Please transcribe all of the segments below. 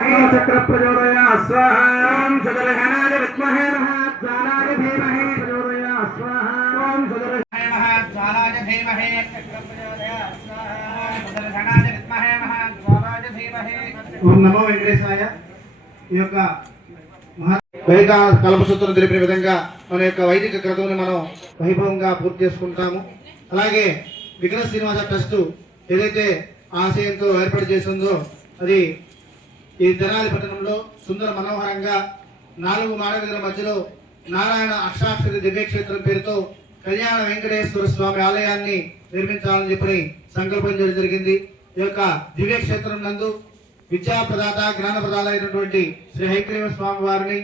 चक्र प्रचोदया स्वाहा ओम सदर्शनाय विद्महे महाज्वालाय धीमहि प्रचोदया स्वाहा ओम सदर्शनाय महाज्वालाय धीमहि चक्र प्रचोदया स्वाहा ओम सदर्शनाय विद्महे महाज्वालाय धीमहि ओम नमो वेंकटेशाय ఈ యొక్క వైదిక కల్పసూత్రం తెలిపిన విధంగా మన యొక్క వైదిక క్రతువుని మనం వైభవంగా పూర్తి చేసుకుంటాము. అలాగే విఘ్న శ్రీనివాస ట్రస్ట్ ఏదైతే ఆశయంతో ఏర్పాటు చేసిందో అది ఈ తెనాలి పట్టణంలో సుందర మనోహరంగా 4 మాడవీధుల మధ్యలో నారాయణ అక్షాక్షరి దివ్యక్షేత్రం పేరుతో కళ్యాణ వెంకటేశ్వర స్వామి ఆలయాన్ని నిర్మించాలని చెప్పి సంకల్పం చేయడం జరిగింది. ఈ యొక్క దివ్యక్షేత్రం నందు విద్యా ప్రదాత జ్ఞాన ప్రదాత అయినటువంటి శ్రీ హైగ్రీవ స్వామి వారిని,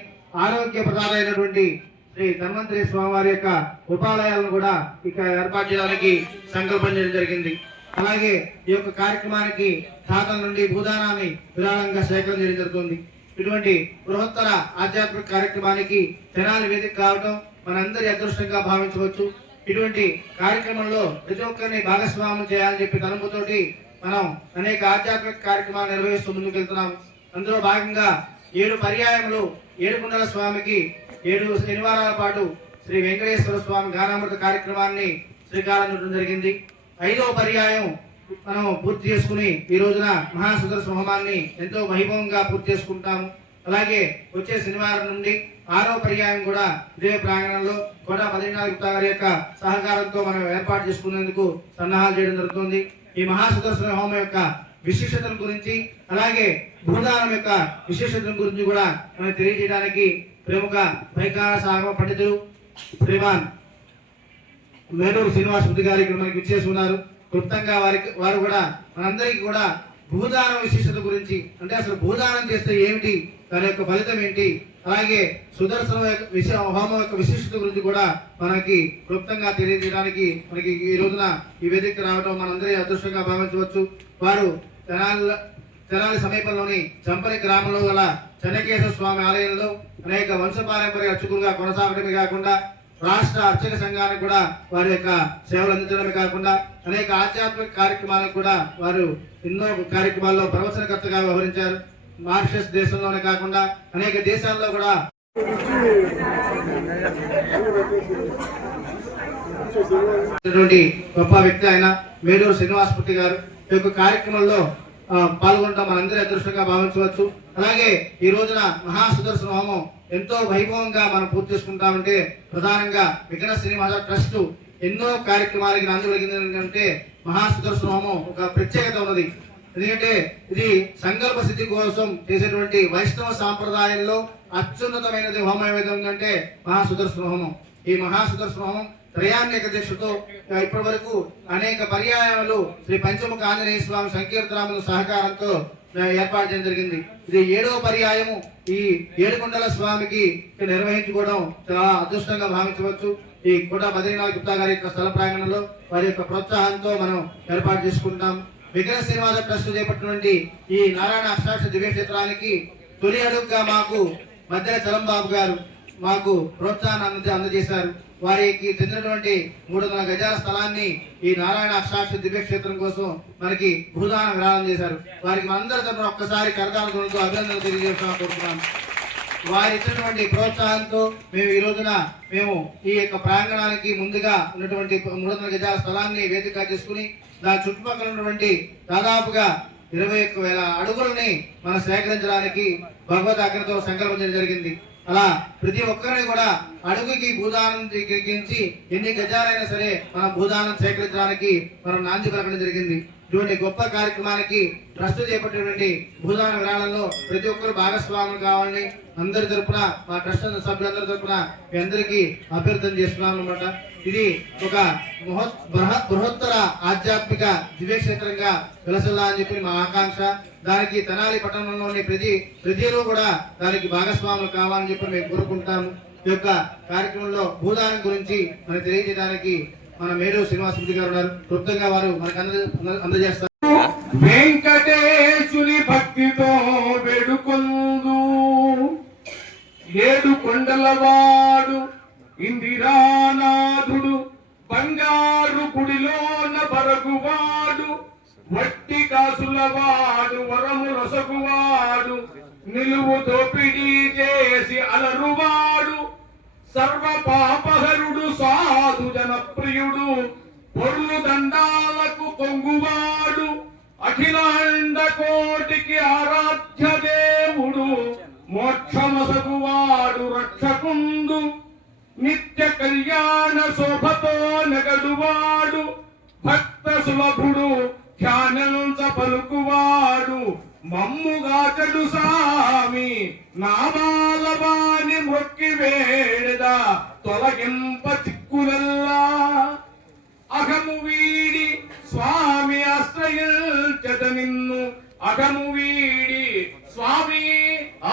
ఆరోగ్య ప్రదాత అయినటువంటి శ్రీ ధన్వంతరి స్వామి వారి యొక్క ఉపాలయాలను కూడా ఇక్కడ ఏర్పాటు చేయడానికి సంకల్పం చేయడం జరిగింది. అలాగే ఈ యొక్క కార్యక్రమానికి దాతల నుండి భూదానాన్ని విరాళంగా సేకరణ చేయడం జరుగుతుంది. ఇటువంటి బృహత్తర ఆధ్యాత్మిక కార్యక్రమానికి తెనాలి వేదిక కావడం మనందరి అదృష్టంగా భావించవచ్చు. ఇటువంటి కార్యక్రమంలో ప్రతి ఒక్కరిని భాగస్వామ్యం చేయాలని చెప్పి తలంపుతోటి మనం అనేక ఆధ్యాత్మిక కార్యక్రమాలు నిర్వహిస్తూ ముందుకు వెళ్తున్నాం. అందులో భాగంగా 7 పర్యాయములు ఏడుకొండల స్వామికి 7 శనివారాల పాటు శ్రీ వెంకటేశ్వర స్వామి గానామృత కార్యక్రమాన్ని శ్రీకారం చుట్టడం జరిగింది. 5వ పర్యాయం మనం పూర్తి చేసుకుని ఈ రోజున మహాసుదర్శన హోమాన్ని ఎంతో వైభవంగా పూర్తి చేసుకుంటాము. అలాగే వచ్చే శనివారం నుండి 6వ పర్యాయం కూడా ఇదే ప్రాంగణంలో కోట బద్రీనాథ్ గుప్తా గారి యొక్క సహకారంతో మనం ఏర్పాటు చేసుకునేందుకు సన్నాహాలు చేయడం జరుగుతుంది. ఈ మహాసుదర్శన హోమం యొక్క విశిష్టతను గురించి, అలాగే భూదానం యొక్క విశిష్టతను గురించి కూడా మనం తెలియజేయడానికి ప్రముఖ వైకార సాగమ పండితులు శ్రీమాన్ మేడూరు శ్రీనివాసమూర్తి గారు ఇక్కడ మనకి ఇచ్చేసి ఉన్నారు. క్లుప్తంగా వారు కూడా మనందరికీ కూడా భూదానం విశిష్టత గురించి, అంటే అసలు భూదానం చేస్తే ఏమిటి, దాని యొక్క ఫలితం ఏంటి, అలాగే సుదర్శన హోమం యొక్క విశిష్టత గురించి కూడా మనకి క్లుప్తంగా తెలియజేయడానికి మనకి ఈ రోజున ఈ వేదిక రావడం మనందరి అదృష్టంగా భావించవచ్చు. వారు తెనాలి సమీపంలోని చంపరి గ్రామంలో గల చెన్నకేశ్వర స్వామి ఆలయంలో అనేక వంశపారంపర్య అర్చకులుగా కొనసాగడమే కాకుండా రాష్ట్ర అర్చక సంఘానికి కూడా వారి యొక్క సేవలు అందించడమే కాకుండా అనేక ఆధ్యాత్మిక కార్యక్రమాలకు కూడా వారు ఎన్నో కార్యక్రమాల్లో ప్రవచనకర్తగా వ్యవహరించారు. మారిషస్ దేశంలోనే కాకుండా అనేక దేశాల్లో కూడా గొప్ప వ్యక్తి ఆయన మేడూరు శ్రీనివాసమూర్తి గారు ఈ యొక్క కార్యక్రమంలో పాల్గొనడం మనందరి అదృష్టంగా భావించవచ్చు. అలాగే ఈ రోజున మహాసుదర్శన హోమం ఎంతో వైభవంగా మనం పూర్తి చేసుకుంటామంటే ప్రధానంగా విఘ్న శ్రీనివాస ట్రస్ట్ ఎన్నో కార్యక్రమాలకి నాంది కలిగిందంటే మహాసుదర్శన హోమం ఒక ప్రత్యేకత ఉన్నది. ఎందుకంటే ఇది సంకల్ప సిద్ధి కోసం చేసేటువంటి వైష్ణవ సాంప్రదాయంలో అత్యున్నతమైనది హోమం ఏదంటే మహాసుదర్శన హోమం. ఈ మహాసుదర్శన హోమం త్రయాన్నిక దీక్షతో ఇప్పటి వరకు అనేక పర్యాయాలు శ్రీ పంచముఖ ఆంజనేయ స్వామి సంకీర్తనాముల సహకారంతో ఏర్పాటు చేయడం జరిగింది. ఇది 7వ పర్యాయము ఈ ఏడుకొండల స్వామికి నిర్వహించుకోవడం చాలా అదృష్టంగా భావించవచ్చు. ఈ కోట బద్రీనాథ్ గుప్తా గారి యొక్క స్థల ప్రాంగణంలో వారి యొక్క ప్రోత్సాహంతో మనం ఏర్పాటు చేసుకుంటాం. విఘ్న శ్రీనివాస ట్రస్ట్ చేపట్టినటువంటి ఈ నారాయణ అష్టాక్ష దివ్యక్షేత్రానికి తొలి అడుగుగా మాకు మధ్య చలంబాబు గారు మాకు ప్రోత్సాహాన్ని అందజేశారు. వారికి చెందినటువంటి 300 గజాల స్థలాన్ని ఈ నారాయణ అష్టాక్ష దివ్యక్షేత్రం కోసం మనకి భూదాన విరాళం చేశారు. వారికి మనందరి తరఫున ఒక్కసారి కరతాళతో అభినందనలు తెలియజేస్తామని కోరుతున్నాం. వారి ఇచ్చినటువంటి ప్రోత్సాహంతో మేము ఈ రోజున ఈ యొక్క ప్రాంగణానికి ముందుగా ఉన్నటువంటి 300 గజాల స్థలాన్ని వేదిక చేసుకుని దాని చుట్టుపక్కల ఉన్నటువంటి దాదాపుగా 21,000 అడుగులని మనం సేకరించడానికి భగవద్ ఆజ్ఞతో సంకల్పం చేయడం జరిగింది. అలా ప్రతి ఒక్కరిని కూడా అడుగుకి భూదానం గ్రహించి ఎన్ని గజాలైనా సరే మనం భూదానం సేకరించడానికి మనం నాంది పలకడం జరిగింది. ఇటువంటి గొప్ప కార్యక్రమానికి ట్రస్ట్ చేపట్టినటువంటి భూదాన విరాళంలో ప్రతి ఒక్కరు భాగస్వాములు కావాలని అందరి తరపున మా ట్రస్ట్ సభ్యులందరి తరపున మీ అందరికీ అభ్యర్థన చేస్తున్నాం అన్నమాట. ఇది ఒక బృహత్తర ఆధ్యాత్మిక దివ్యక్షేత్రంగా వెలసల్లా అని చెప్పి మా ఆకాంక్ష. దానికి తెనాలి పట్టణంలోని ప్రజలు కూడా దానికి భాగస్వాములు కావాలని చెప్పి మేము కోరుకుంటాము. ఈ యొక్క కార్యక్రమంలో భూదానం గురించి మనకు తెలియజేయడానికి మన మేడూరు శ్రీనివాసమూర్తి గారు ఉన్నారు. క్లుప్తంగా వారు మనకు అందజేస్తారు. వెంకటేశుని భక్తితో వేడుకొందు ఏడుకొండలవాడు ఇందిరానాథుడు బంగారు గుడిలోన బరగువాడు వట్టి కాసులవాడు వరములసగువాడు నిలువు దోపిడీ చేసి అలరువాడు సర్వ పాపహరుడు సాధు జనప్రియుడు పొర్లు దండాలకు పొంగువాడు అఖిలాండ కోటికి ఆరాధ్య దేవుడు మోక్షమసగువాడు రక్షకుండు నిత్య కళ్యాణ శోభతో నెగడువాడు భక్త సులభుడు ధ్యానంచ పలుకువాడు మమ్ముగాచడు సామి నామాలవాని మొక్కి వేడద తొలగింప చిక్కులల్లా అహము వీడి స్వామి ఆశ్రయించద నిన్ను అహము వీడి స్వామి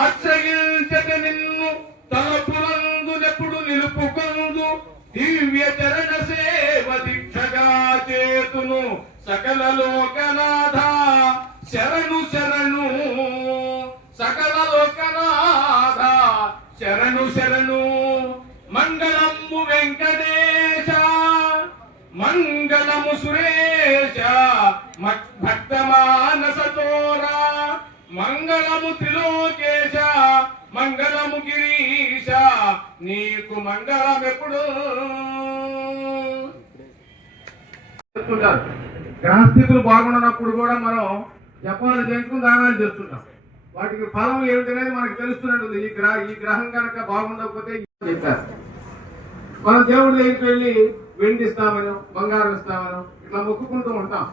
ఆశ్రయించద నిన్ను తలపులందునెప్పుడు నిలుపుకొందు దివ్య చరణ సేవ దీక్షగా చేతును సకల లోకనాథ శరణు శరణు సకల లోకనాథ శరణు శరణు మంగళము వెంకటేశ మంగళము సురేశ భక్త మానస చోరా మంగళము త్రిలోకేశ మంగళము గిరీశ నీకు మంగళం ఎప్పుడు గ్రహస్థితులు బాగున్నప్పుడు కూడా మనం జపాలు చేసుకుని దానాలు చేస్తుంటాం. వాటికి ఫలం ఏమిటనేది మనకు తెలుస్తున్నట్టుంది. ఈ గ్రహం కనుక బాగుండకపోతే చెప్పారు. మనం దేవుడి దగ్గరికి వెళ్ళి వెండి ఇస్తామనో బంగారం ఇస్తామనో ఇట్లా మొక్కుకుంటూ ఉంటాం.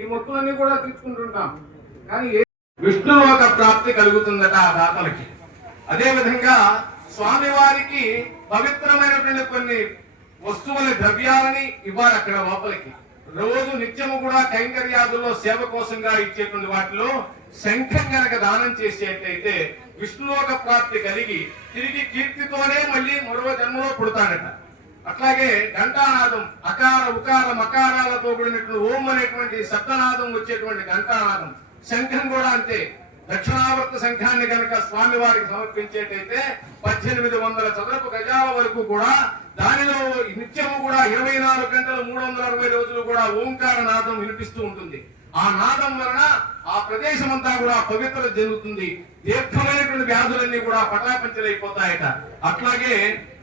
ఈ మొక్కులన్నీ కూడా తీర్చుకుంటుంటాం. కానీ విష్ణులోక ప్రాప్తి కలుగుతుందట ఆ దాతలకి. అదే విధంగా స్వామి వారికి పవిత్రమైనటువంటి కొన్ని వస్తువుల ద్రవ్యాలని ఇవ్వాలి అక్కడ లోపలికి. రోజు నిత్యము కూడా కైంకర్యాదుల్లో సేవ కోసంగా ఇచ్చేటువంటి వాటిలో శంఖం గనక దానం చేసేటైతే విష్ణులోక ప్రాప్తి కలిగి తిరిగి కీర్తితోనే మళ్ళీ మరో జన్మలో పుడతాడట. అట్లాగే ఘంటానాదం అకార ఉకార మకారాలతో కూడినటువంటి ఓం అనేటువంటి శబ్దనాదం వచ్చేటువంటి ఘంటానాదం, శంఖం కూడా అంతే. దక్షిణావర్త శంఖాన్ని కనుక స్వామి వారికి సమర్పించేటైతే 1800 చదరపు గజాల వరకు కూడా దానిలో నిత్యము కూడా 24 గంటలు 360 రోజులు కూడా ఓంకార నాదం వినిపిస్తూ ఉంటుంది. ఆ నాదం వలన ఆ ప్రదేశం అంతా కూడా పవిత్రత జరుగుతుంది. దీర్ఘమైనటువంటి వ్యాధులన్నీ కూడా పటాపంచలైపోతాయట. అట్లాగే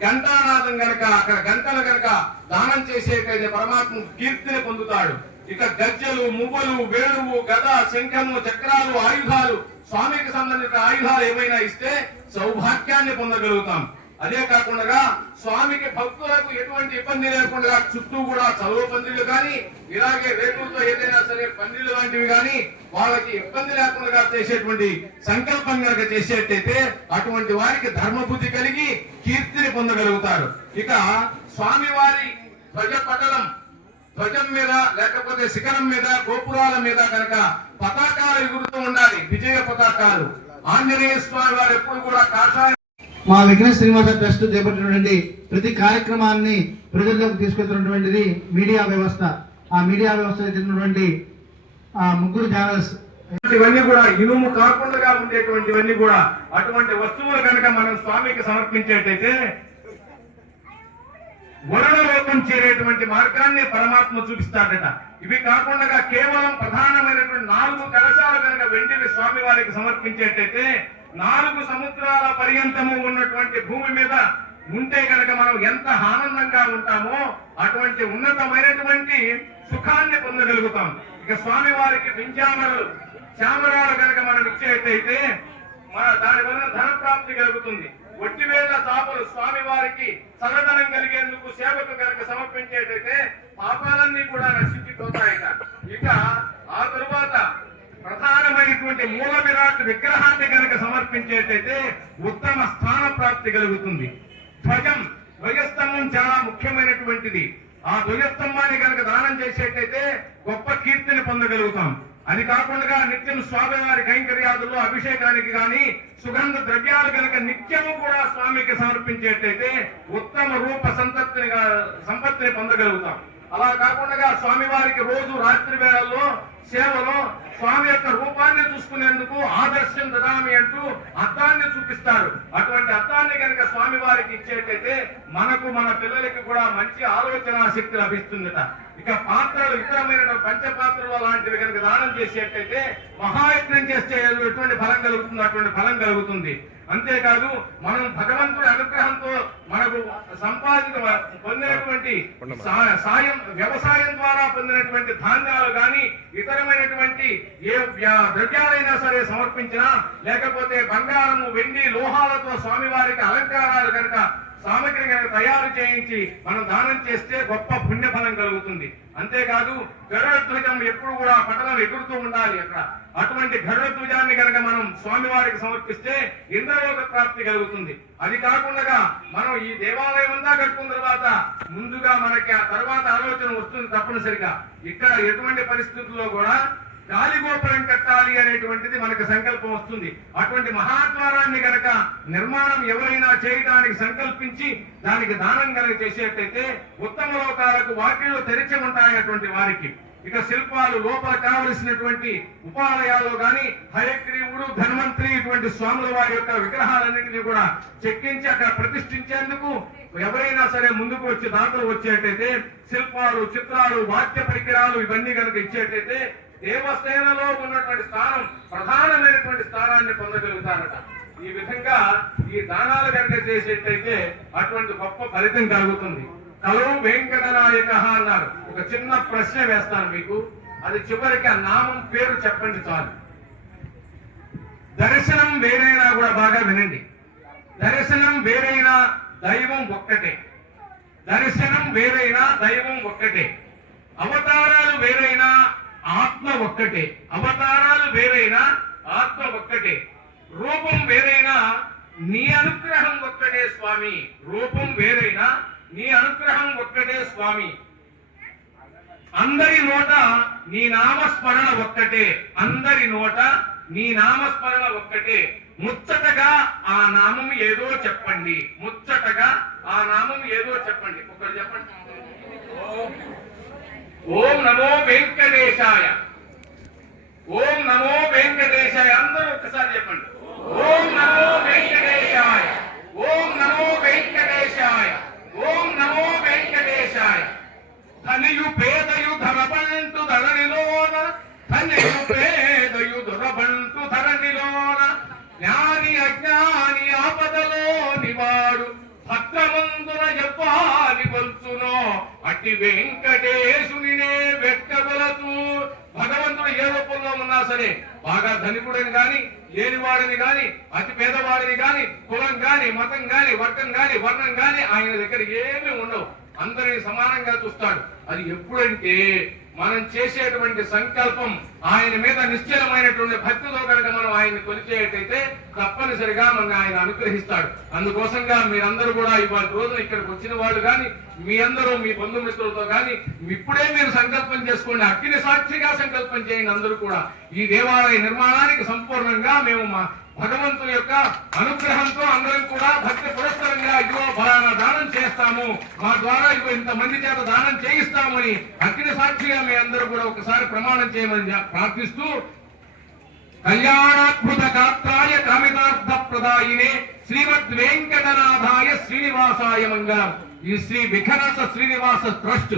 ఘంటానాదం గనక అక్కడ గంటలు గనక దానం చేసేటైతే పరమాత్మ కీర్తిని పొందుతాడు. ఇక గజ్జలు మువ్వలు వేణువు గద శంఖము చక్రాలు ఆయుధాలు స్వామికి సంబంధించిన ఆయుధాలు ఏమైనా ఇస్తే సౌభాగ్యాన్ని పొందగలుగుతాం. అదే కాకుండా స్వామికి భక్తులకు ఎటువంటి ఇబ్బంది లేకుండా చుట్టూ కూడా చదువు పందిళ్లు కానీ ఇలాగే రేకులతో ఏదైనా సరే పందిళ్లు లాంటివి కానీ వాళ్ళకి ఇబ్బంది లేకుండా చేసేటువంటి సంకల్పం కనుక చేసేటైతే అటువంటి వారికి ధర్మబుద్ధి కలిగి కీర్తిని పొందగలుగుతారు. ఇక స్వామివారి ధ్వజ పటలం ధ్వజం మీద లేకపోతే శిఖరం మీద గోపురాల మీద కనుక పతాకాలు ఎగురుతూ ఉండాలి, విజయ పతాకాలు. ఆంజనేయ స్వామి వారు ఎప్పుడు కూడా కాషాయ మా విఘ్న శ్రీనివాస ట్రస్ట్ చేపట్టినటువంటి ప్రతి కార్యక్రమాన్ని ప్రజల్లోకి తీసుకెళ్తున్నటువంటిది మీడియా వ్యవస్థ. ఆ మీడియా వ్యవస్థ చెందినటువంటి ముగ్గురు ఛానల్స్ ఇవన్నీ కూడా ఇనుము కాకుండా ఉండేటువంటివన్నీ కూడా అటువంటి వస్తువులు కనుక మనం స్వామికి సమర్పించేటైతే వరుణలోకం చేరేటువంటి మార్గాన్ని పరమాత్మ చూపిస్తాడట. ఇవి కాకుండా కేవలం ప్రధానమైనటువంటి 4 కలశాలు కనుక వెండిని స్వామి వారికి సమర్పించేటైతే 4 సముద్రాల పర్యంతము ఉన్నటువంటి భూమి మీద ఉంటే కనుక మనం ఎంత ఆనందంగా ఉంటామో అటువంటి ఉన్నతమైనటువంటి సుఖాన్ని పొందగలుగుతాం. ఇక స్వామి వారికి పింఛామరలు చామరాలు కనుక మనం ఇచ్చేటైతే దాని వలన ధన ప్రాప్తి కలుగుతుంది. ఒట్టివేళ్ల చాపలు స్వామి వారికి చల్లదనం కలిగేందుకు సేవకు కనుక సమర్పించేటైతే పాపాలన్నీ కూడా నశించిపోతాయట. ఇక ఆ తరువాత ప్రధానమైనటువంటి మూల విరాట్ విగ్రహాన్ని కనుక సమర్పించేటైతే ఉత్తమ స్థాన ప్రాప్తి కలుగుతుంది. ధ్వజస్తంభం చాలా ముఖ్యమైనటువంటిది. ఆ ధ్వజస్తంభాన్ని కనుక దానం చేసేటైతే గొప్ప కీర్తిని పొందగలుగుతాం. అది కాకుండా నిత్యం స్వామివారి కైంకర్యాదుల్లో అభిషేకానికి గాని సుగంధ ద్రవ్యాలు కనుక నిత్యము కూడా స్వామికి సమర్పించేటైతే ఉత్తమ రూప సంపత్తిని పొందగలుగుతాం. అలా కాకుండా స్వామివారికి రోజు రాత్రి వేళల్లో సేవలో స్వామి యొక్క రూపాన్ని చూసుకునేందుకు ఆదర్శం దదామి అంటూ అద్దాన్ని చూపిస్తారు. అటువంటి అద్దాన్ని కనుక స్వామి వారికి ఇచ్చేటైతే మనకు మన పిల్లలకి కూడా మంచి ఆలోచన శక్తి లభిస్తుందట. ఇక పాత్రలు ఇతరమైన పంచపాత్రలు లాంటివి కనుక దానం చేసేటైతే మహాయజ్ఞం చేస్తే ఎటువంటి ఫలం కలుగుతుంది, అటువంటి ఫలం కలుగుతుంది. అంతేకాదు మనం భగవంతుడి అనుగ్రహంతో మనకు పొందినటువంటి సాయం, వ్యవసాయం ద్వారా పొందినటువంటి ధాన్యాలు గాని ఇతరమైనటువంటి ఏ ద్రవ్యాలైనా సరే సమర్పించినా, లేకపోతే బంగారము, వెండి, లోహాలతో స్వామివారికి అలంకారాలు కనుక సామగ్రి కనుక తయారు చేయించి మనం దానం చేస్తే గొప్ప పుణ్యఫలం కలుగుతుంది. అంతేకాదు గరుడ ధ్వజం ఎప్పుడు కూడా పట్టణం ఎగురుతూ ఉండాలి అక్కడ. అటువంటి గరుడ ధ్వజాన్ని కనుక మనం స్వామివారికి సమర్పిస్తే ఇంద్రలోక ప్రాప్తి కలుగుతుంది. అది కాకుండా మనం ఈ దేవాలయం అంతా కట్టుకున్న తర్వాత ముందుగా మనకి ఆ తర్వాత ఆలోచన వస్తుంది తప్పనిసరిగా. ఇక్కడ ఎటువంటి పరిస్థితుల్లో కూడా గాలిగోపురం కట్టాలి అనేటువంటిది మనకు సంకల్పం వస్తుంది. అటువంటి మహాద్వారాన్ని గనక నిర్మాణం ఎవరైనా చేయడానికి సంకల్పించి దానికి దానం కనుక చేసేటైతే ఉత్తమ లోకాలకు వాటిలో తెరిచి ఉంటాయి అటువంటి వారికి. ఇక శిల్పాలు లోపల కావలసినటువంటి ఉపాలయాల్లో గాని హయగ్రీవుడు, ధన్వంతరి ఇటువంటి స్వాముల వారి యొక్క విగ్రహాలన్నింటినీ కూడా చెక్కించి అక్కడ ప్రతిష్ఠించేందుకు ఎవరైనా సరే ముందుకు వచ్చి దాతలు వచ్చేటైతే శిల్పాలు, చిత్రాలు, వాద్య పరికరాలు ఇవన్నీ కనుక ఇచ్చేటైతే దేవసేనలో ఉన్నటువంటి స్థానం ప్రధానమైనటువంటి స్థానాన్ని పొందగలుగుతారట. ఈ విధంగా ఈ దానాలు కనుక చేసేటైతే అటువంటి గొప్ప ఫలితం కలుగుతుంది. కలో వెంకటనాయక అన్నారు. ఒక చిన్న ప్రశ్న వేస్తాను మీకు, అది చివరికి ఆ నామం పేరు చెప్పండి చాలు. దర్శనం వేరైనా కూడా బాగా వినండి. దర్శనం వేరైనా దైవం ఒక్కటే. దర్శనం వేరైనా దైవం ఒక్కటే. అవతారాలు వేరైనా ఆత్మ ఒక్కటే. అవతారాలు వేరైనా ఆత్మ ఒక్కటే. రూపం వేరైనా నీ అనుగ్రహం ఒక్కటే స్వామి. రూపం వేరైనా నీ అనుగ్రహం ఒక్కటే స్వామి. అందరి నోట నీ నామస్మరణ ఒక్కటే. అందరి నోట నీ నామస్మరణ ఒక్కటే. ముచ్చటగా ఆ నామం ఏదో చెప్పండి. ముచ్చటగా ఆ నామం ఏదో చెప్పండి. ఒకరు చెప్పండి. ఓం నమో వెంకటేశాయ. ఓం నమో వెంకటేశాయ. అందరూ ఒక్కసారి చెప్పండి. ఓం నమో వెంకటేశాయ. ఓం నమో వెంకటేశాయ. ఓం నమో వెంకటేశాయ. ధనియు పేదయు ధరబంటు ధరణిలోన, ధనియు పేదయు ధరబంటు ధరణిలోన, జ్ఞాని అజ్ఞాని ఆపదలోని వాడు భద్రమందున చెప్పాలి గొలుసునో, అట్టి వెంకటేశునినే వెక్కగలదు. భగవంతుడు ఏ రూపంలో ఉన్నా సరే, బాగా ధనికుడిని గాని, లేనివాడిని గాని, అతి పేదవాడిని గాని, కులం గాని, మతం గాని, వర్గం గాని, వర్ణం గాని ఆయన దగ్గర ఏమీ ఉండవు. అందరినీ సమానంగా చూస్తాడు. అది ఎప్పుడంటే మనం చేసేటువంటి సంకల్పం ఆయన మీద నిశ్చలమైనటువంటి భక్తితో కనుక మనం ఆయన కొలిచేటైతే తప్పనిసరిగా మన ఆయన అనుగ్రహిస్తాడు. అందుకోసంగా మీరందరూ కూడా ఇవాళ రోజున ఇక్కడికి వచ్చిన వాళ్ళు కానీ, మీ అందరూ మీ బంధుమిత్రులతో కానీ ఇప్పుడే మీరు సంకల్పం చేసుకోండి. అగ్ని సాక్షిగా సంకల్పం చేయండి. అందరూ కూడా ఈ దేవాలయ నిర్మాణానికి సంపూర్ణంగా మేము మా భగవంతుని యొక్క అనుగ్రహంతో అందరం కూడా భక్తి పురస్కరంగా ఇదిగో ఫలానా దానం చేస్తాము, మా ద్వారా ఇదిగో ఇంతమంది చేత దానం చేయిస్తామని అగ్ని సాక్షిగా మీ అందరూ కూడా ఒకసారి ప్రమాణం చేయమని ప్రార్థిస్తూ, కళ్యాణాద్భుత గాత్రాయ కామితార్థ ప్రదాయినే శ్రీమద్ వెంకటనాథాయ శ్రీనివాసాయ మంగళం. ఈ శ్రీ విఘనస శ్రీనివాస ట్రస్ట్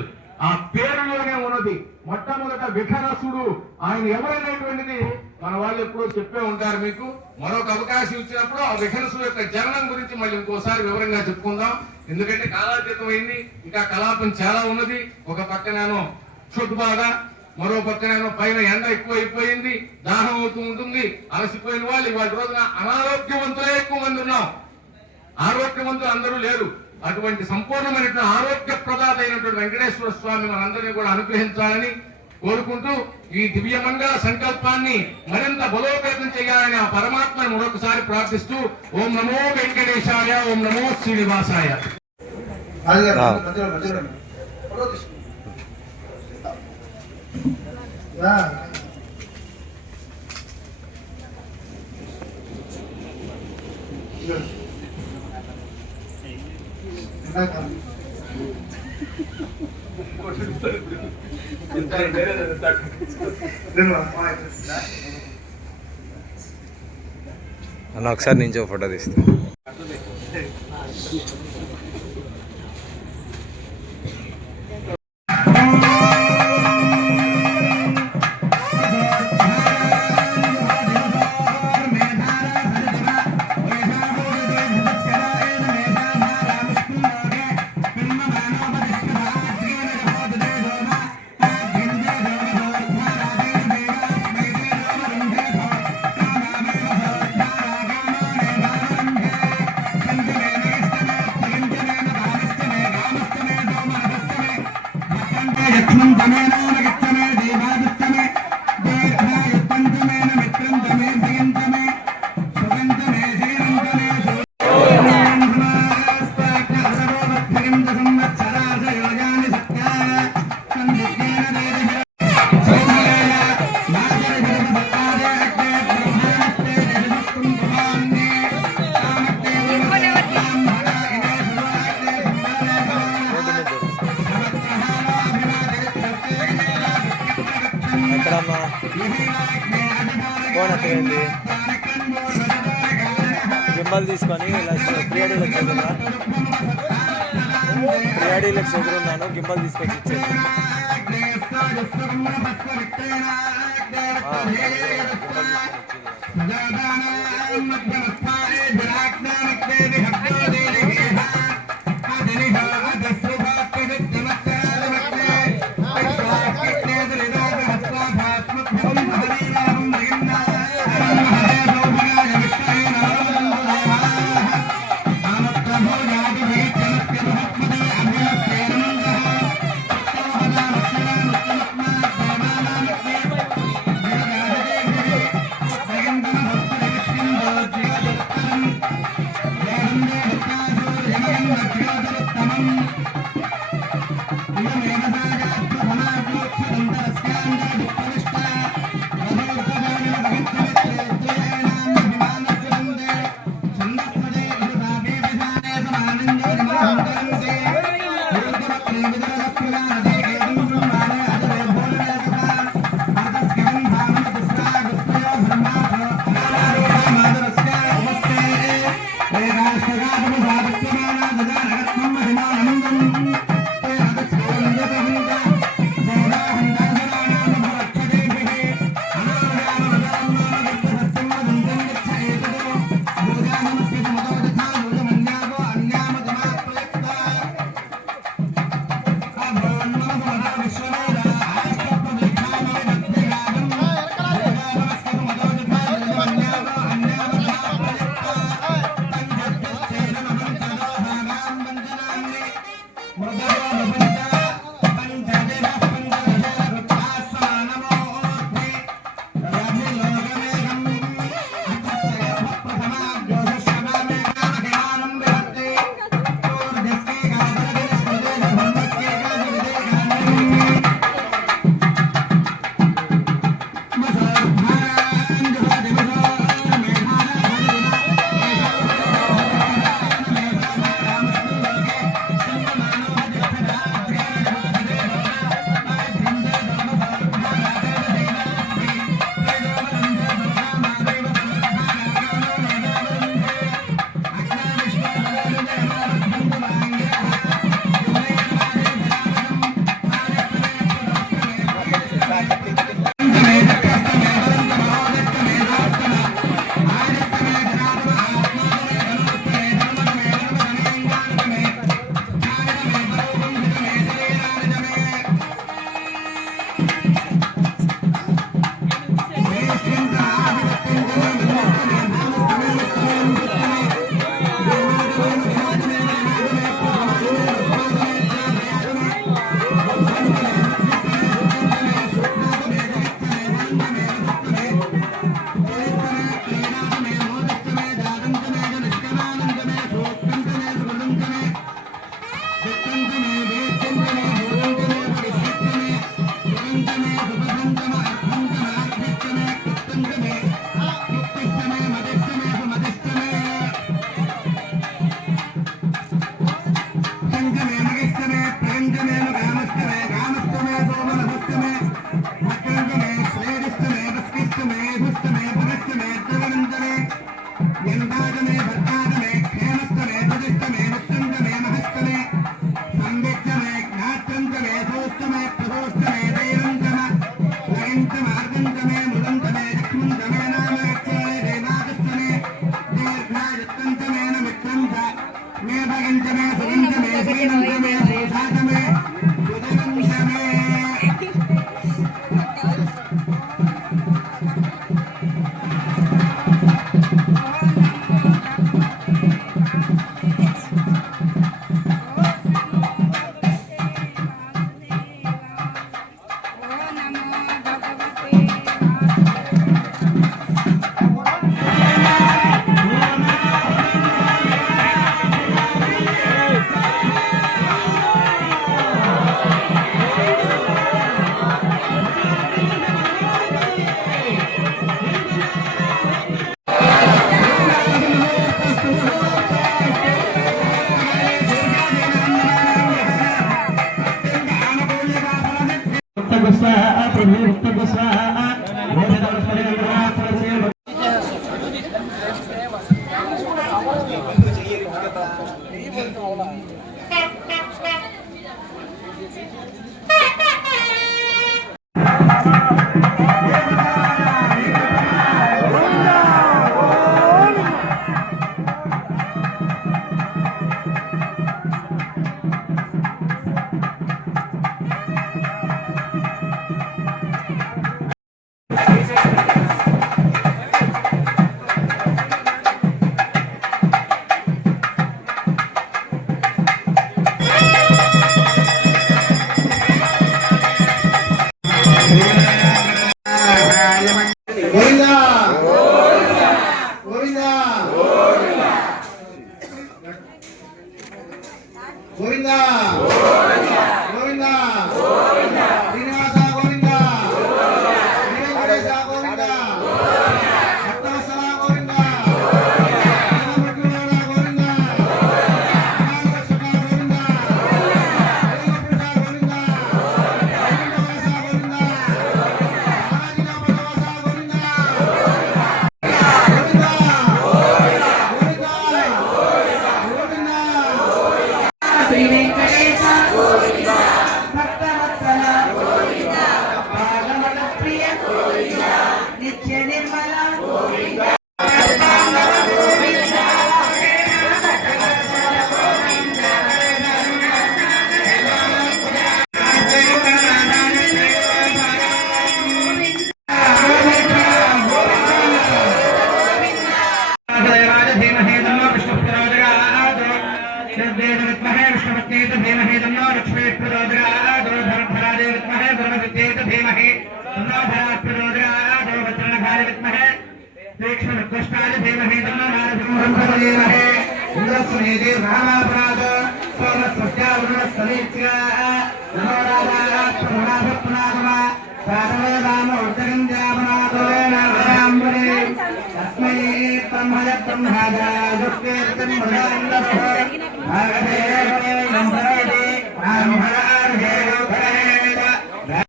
ఆ పేరులోనే ఉన్నది. మొట్టమొదట విఘనసుడు ఆయన ఎవరైనటువంటిది మన వాళ్ళు ఎప్పుడో చెప్పే ఉంటారు. మీకు మరొక అవకాశం ఇచ్చినప్పుడు ఆ విఘనసుడు యొక్క జననం గురించి మళ్ళీ ఇంకోసారి వివరంగా చెప్పుకుందాం. ఎందుకంటే కాలాతీతం అయింది, ఇంకా కలాపం చాలా ఉన్నది. ఒక పక్కనేమో క్షుద్బాధ, మరో పక్కనేమో పైన ఎండ ఎక్కువ అయిపోయింది, దాహం అవుతూ ఉంటుంది. అలసిపోయిన వాళ్ళు ఇవాళ రోజున అనారోగ్యవంతులే ఎక్కువ మంది ఉన్నాం. ఆరోగ్యవంతులు అందరూ లేరు. అటువంటి సంపూర్ణమైనటువంటి ఆరోగ్య ప్రదాత అయినటువంటి వెంకటేశ్వర స్వామి మనందరినీ కూడా అనుగ్రహించాలని కోరుకుంటూ ఈ దివ్యమంగళ సంకల్పాన్ని మరింత బలోపేతం చేయాలని ఆ పరమాత్మను మరొకసారి ప్రార్థిస్తూ ఓం నమో వెంకటేశాయ, ఓం నమో శ్రీనివాసాయ. అన్న ఒకసారి నుంచి ఫోటో తీస్తాను. గింబల్ తీసుకొని ఇలా ప్రియాడీలకు ఎదురున్నా గింబల్ తీసుకొచ్చి ఇచ్చేది. గోవిందా గోవిందా గోవిందా గోవిందా శ్రీనివాస గోవిందా శ్రీవేంకటేశ గోవిందా భక్తవత్సల గోవిందా రామభద్రుడా గోవిందా రామరక్షక గోవిందా హరిగోపురుష గోవిందా వైకుంఠవాస గోవిందా రామాజినామవాస గోవిందా శ్రీ వెంకటేశ భక్తవత్సల భాగవత ప్రియ నిత్య నిర్మల